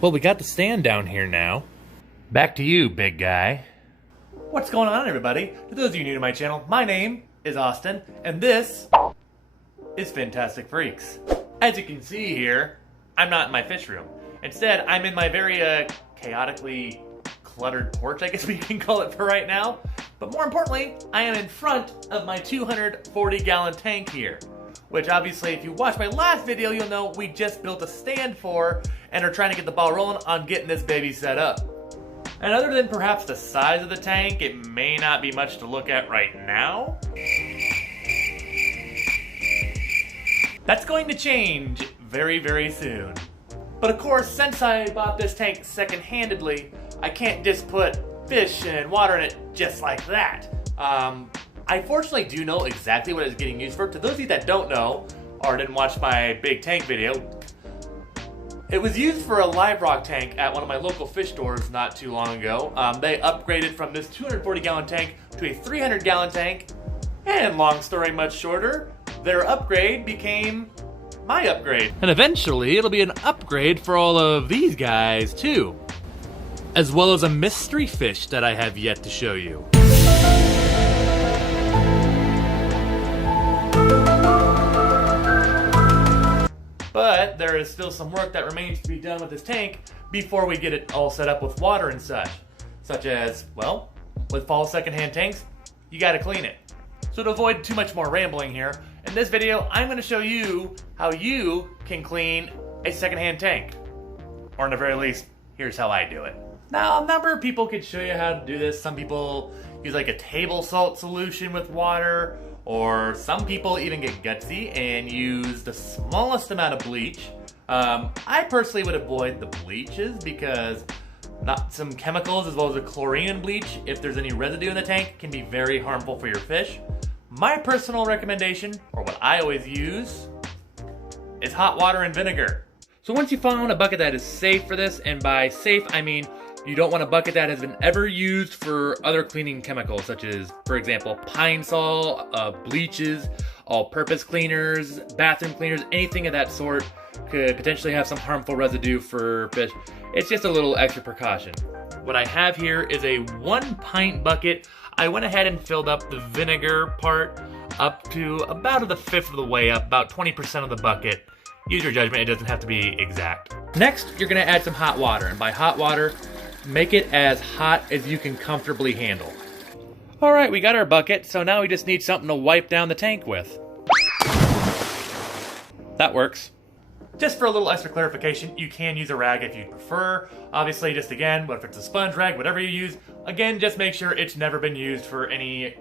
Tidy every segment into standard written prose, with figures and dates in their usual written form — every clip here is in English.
Well, we got the stand down here now. Back to you, big guy. What's going on, everybody? To those of you new to my channel, my name is Austin, and this is Fintastic Freaks. As you can see here, I'm not in my fish room. Instead, I'm in my very chaotically cluttered porch, I guess we can call it for right now. But more importantly, I am in front of my 240-gallon tank here, which obviously, if you watched my last video, you'll know we just built a stand for and are trying to get the ball rolling on getting this baby set up. And other than perhaps the size of the tank, it may not be much to look at right now. That's going to change very, very soon. But of course, since I bought this tank second-handedly, I can't just put fish and water in it just like that. I fortunately do know exactly what it's getting used for. To those of you that don't know, or didn't watch my big tank video, it was used for a live rock tank at one of my local fish stores not too long ago. They upgraded from this 240-gallon tank to a 300-gallon tank, and long story much shorter, their upgrade became my upgrade. And eventually, it'll be an upgrade for all of these guys, too. As well as a mystery fish that I have yet to show you. But there is still some work that remains to be done with this tank before we get it all set up with water and such. Such as, well, with fall secondhand tanks, you gotta clean it. So to avoid too much more rambling here, in this video I'm gonna show you how you can clean a secondhand tank. Or in the very least, here's how I do it. Now, a number of people could show you how to do this. Some people use like a table salt solution with water, or some people even get gutsy and use the smallest amount of bleach. I personally would avoid the bleaches because some chemicals as well as a chlorine in bleach, if there's any residue in the tank, can be very harmful for your fish. My personal recommendation, or what I always use, is hot water and vinegar. So once you found a bucket that is safe for this, and by safe I mean you don't want a bucket that has been ever used for other cleaning chemicals, such as, for example, pine sol, bleaches, all-purpose cleaners, bathroom cleaners, anything of that sort could potentially have some harmful residue for fish. It's just a little extra precaution. What I have here is a 1-pint bucket. I went ahead and filled up the vinegar part up to about the fifth of the way up, about 20% of the bucket. Use your judgment, it doesn't have to be exact. Next, you're gonna add some hot water, and by hot water, make it as hot as you can comfortably handle. All right, we got our bucket, so now we just need something to wipe down the tank with. That works. Just for a little extra clarification, you can use a rag if you prefer. Obviously, just again, but if it's a sponge rag, whatever you use, again, just make sure it's never been used for any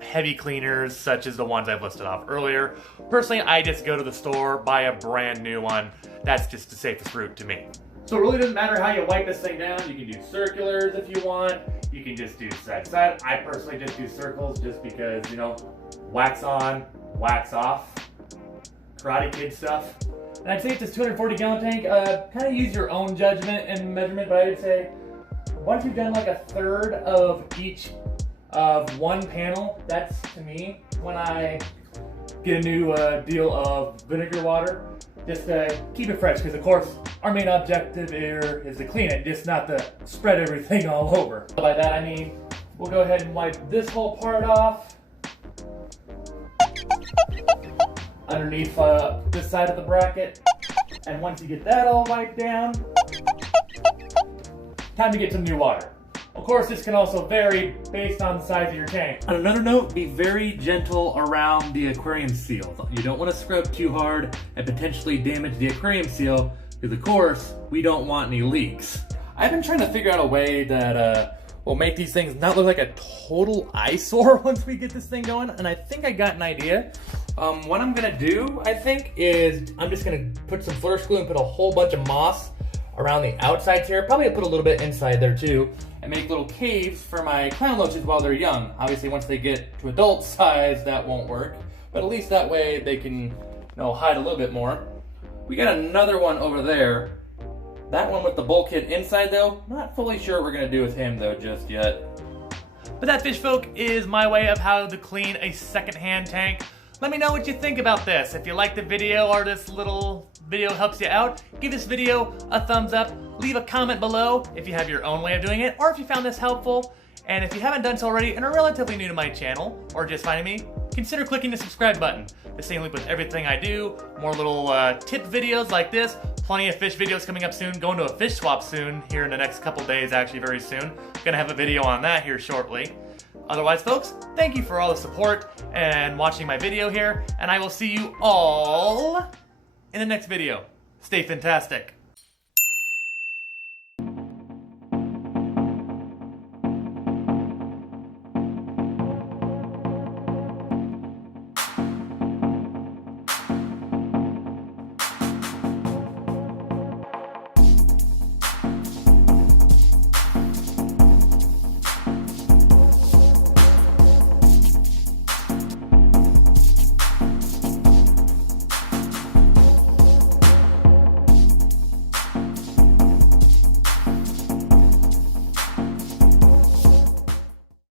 heavy cleaners such as the ones I've listed off earlier. Personally, I just go to the store, buy a brand new one. That's just the safest route to me. So it really doesn't matter how you wipe this thing down. You can do circulars if you want. You can just do side to side. I personally just do circles just because, you know, wax on, wax off. Karate Kid stuff. And I'd say it's this 240-gallon tank. Kind of use your own judgment and measurement, but I would say once you've done like a third of each of one panel, that's to me when I get a new deal of vinegar water. Just to keep it fresh, because of course our main objective here is to clean it, just not to spread everything all over. By that I mean, we'll go ahead and wipe this whole part off. Underneath this side of the bracket. And once you get that all wiped down, time to get some new water. Of course, this can also vary based on the size of your tank. On another note, be very gentle around the aquarium seal. You don't want to scrub too hard and potentially damage the aquarium seal, because of course, we don't want any leaks. I've been trying to figure out a way that will make these things not look like a total eyesore once we get this thing going, and I think I got an idea. What I'm gonna do, I think, is I'm just gonna put some flirt glue and put a whole bunch of moss around the outsides here. Probably put a little bit inside there too, and make little caves for my clown loaches while they're young. Obviously, once they get to adult size, that won't work, but at least that way they can, you know, hide a little bit more. We got another one over there. That one with the bulkhead inside though, not fully sure what we're gonna do with him though just yet. But that, fish folk, is my way of how to clean a secondhand tank. Let me know what you think about this. If you like the video or this little video helps you out, give this video a thumbs up. leave a comment below if you have your own way of doing it, or if you found this helpful. And if you haven't done so already and are relatively new to my channel, or just finding me, consider clicking the subscribe button to stay in loop with everything I do. More little tip videos like this, plenty of fish videos coming up soon, going to a fish swap soon, here in the next couple days, actually very soon. Gonna have a video on that here shortly. Otherwise, folks, thank you for all the support and watching my video here, and I will see you all in the next video. Stay fantastic.